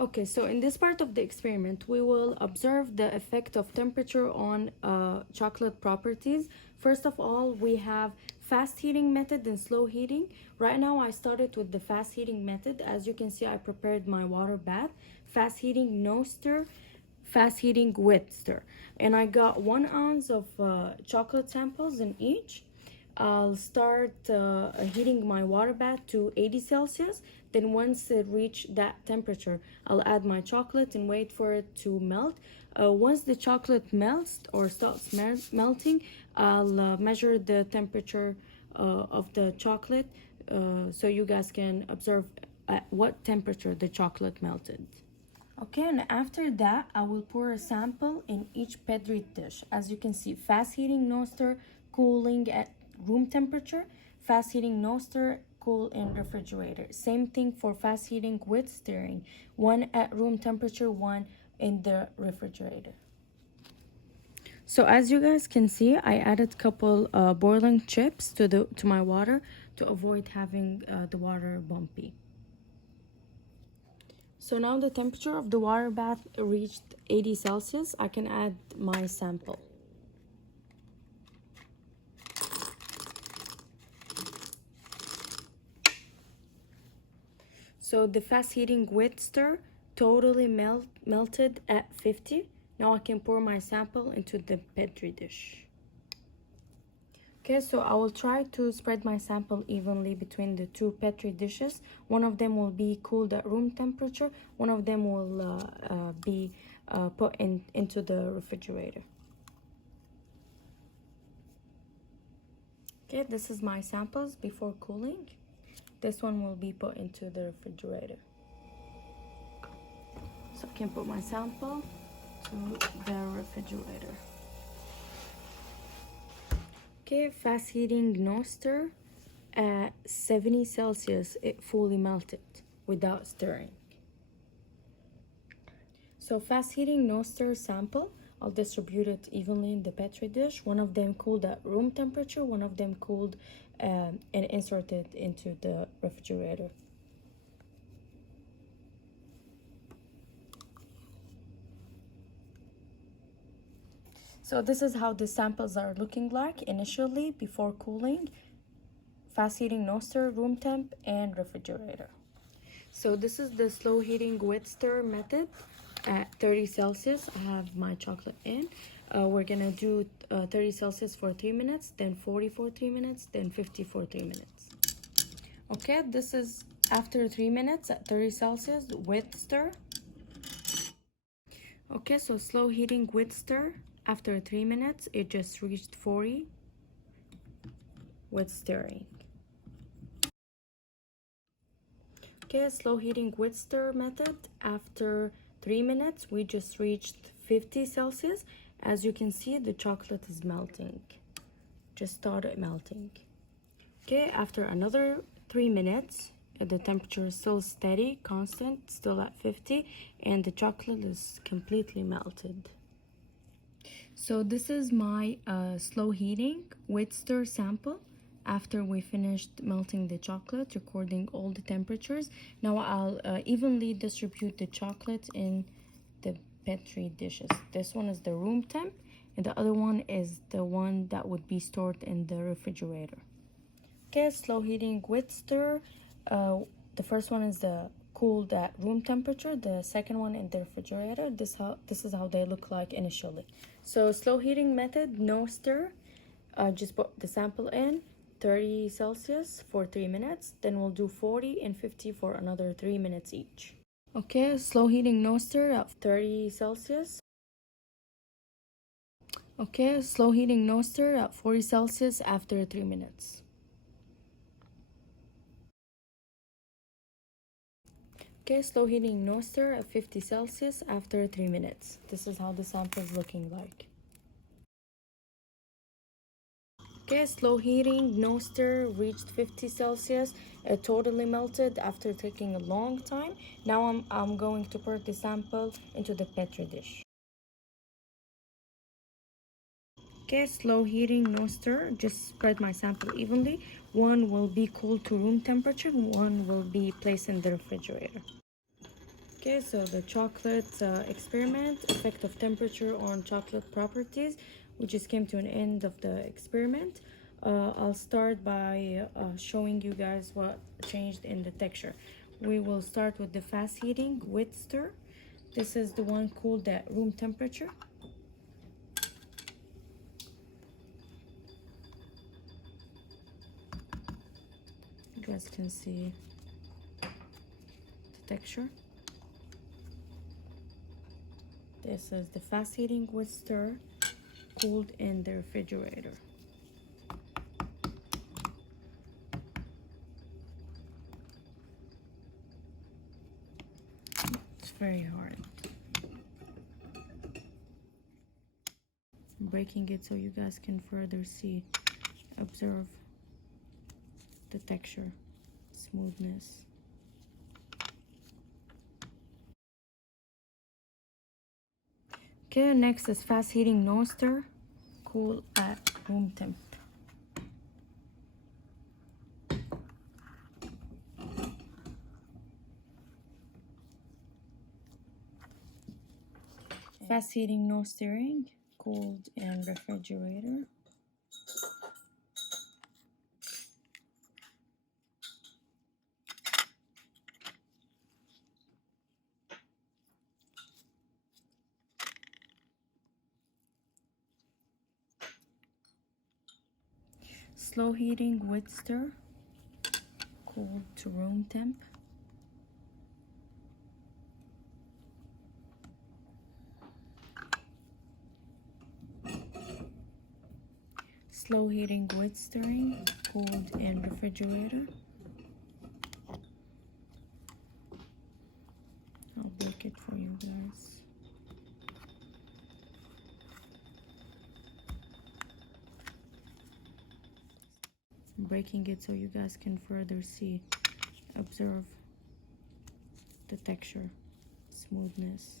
Okay, so in this part of the experiment, we will observe the effect of temperature on chocolate properties. First of all, we have fast heating method and slow heating. Right now, I started with the fast heating method. As you can see, I prepared my water bath. Fast heating, no stir. Fast heating, wet stir. And I got 1 ounce of chocolate samples in each. I'll start heating my water bath to 80 Celsius. Then once it reach that temperature, I'll add my chocolate and wait for it to melt. Once the chocolate melts or starts melting, I'll measure the temperature of the chocolate so you guys can observe at what temperature the chocolate melted. Okay, and after that, I will pour a sample in each Petri dish. As you can see, fast heating, no stir, cooling at room temperature. Fast heating, no stir, cool in refrigerator. Same thing for fast heating with stirring. One at room temperature, one in the refrigerator. So as you guys can see, I added a couple boiling chips to my water to avoid having the water bumpy. So now the temperature of the water bath reached 80 Celsius. I can add my sample. So the fast heating wet stir totally melted at 50. Now I can pour my sample into the Petri dish. Okay, so I will try to spread my sample evenly between the two Petri dishes. One of them will be cooled at room temperature. One of them will be put into the refrigerator. Okay, this is my samples before cooling. This one will be put into the refrigerator. So I can put my sample to the refrigerator. Okay, fast heating no stir at 70 Celsius, it fully melted without stirring. So fast heating no stir sample, I'll distribute it evenly in the Petri dish. One of them cooled at room temperature, one of them cooled and inserted into the refrigerator. So this is how the samples are looking like initially before cooling. Fast heating no stir, room temp, and refrigerator. So this is the slow heating wet stir method at 30 Celsius. I have my chocolate in. We're gonna do 30 Celsius for 3 minutes, then 40 for 3 minutes, then 50 for 3 minutes. Okay, this is after 3 minutes at 30 Celsius, wet stir. Okay, so slow heating wet stir. After 3 minutes, it just reached 40. Wet stirring. Okay, slow heating wet stir method. After 3 minutes, we just reached 50 Celsius. As you can see, the chocolate is melting. Just started melting. Okay, after another 3 minutes, the temperature is still steady, constant, still at 50, and the chocolate is completely melted. So this is my slow heating wet stir sample after we finished melting the chocolate, recording all the temperatures. Now I'll evenly distribute the chocolate in the Petri dishes. This one is the room temp and the other one is the one that would be stored in the refrigerator. Okay, slow heating wet stir. The first one is the cooled at room temperature, the second one in the refrigerator. This is how they look like initially. So slow heating method, no stir. Just put the sample in 30 Celsius for 3 minutes, then we'll do 40 and 50 for another 3 minutes each. Okay, slow heating no stir at 30 Celsius. Okay, slow heating no stir at 40 Celsius after 3 minutes. Okay, slow heating no stir at 50 Celsius after 3 minutes. This is how the sample is looking like. Okay, slow heating no stir reached 50 Celsius. It totally melted after taking a long time. Now I'm going to pour the sample into the Petri dish. Okay, slow heating no stir. Just spread my sample evenly. One will be cooled to room temperature, one will be placed in the refrigerator. Okay, so the chocolate experiment, effect of temperature on chocolate properties. We just came to an end of the experiment. I'll start by showing you guys what changed in the texture. We will start with the fast heating wet stir. This is the one cooled at room temperature. You guys can see the texture. This is the fast heating wet stir, cooled in the refrigerator. It's very hard. I'm breaking it so you guys can further see, observe the texture, smoothness. Okay, next is fast heating no stir, cool at room temp. Fast heating no stirring, cooled in refrigerator. Slow heating wet stir, cooled to room temp. Slow heating wet stirring, cooled in refrigerator. I'll break it for you guys. I'm breaking it so you guys can further see, observe the texture, smoothness.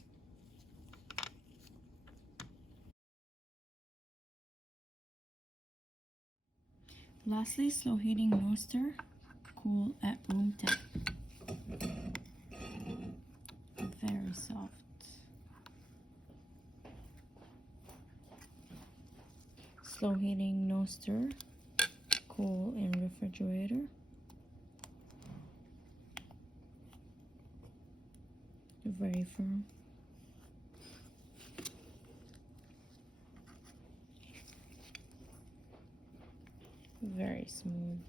Lastly, slow heating no stir, cool at room temp. Very soft. Slow heating no stir, cool in refrigerator. Very firm. Very smooth.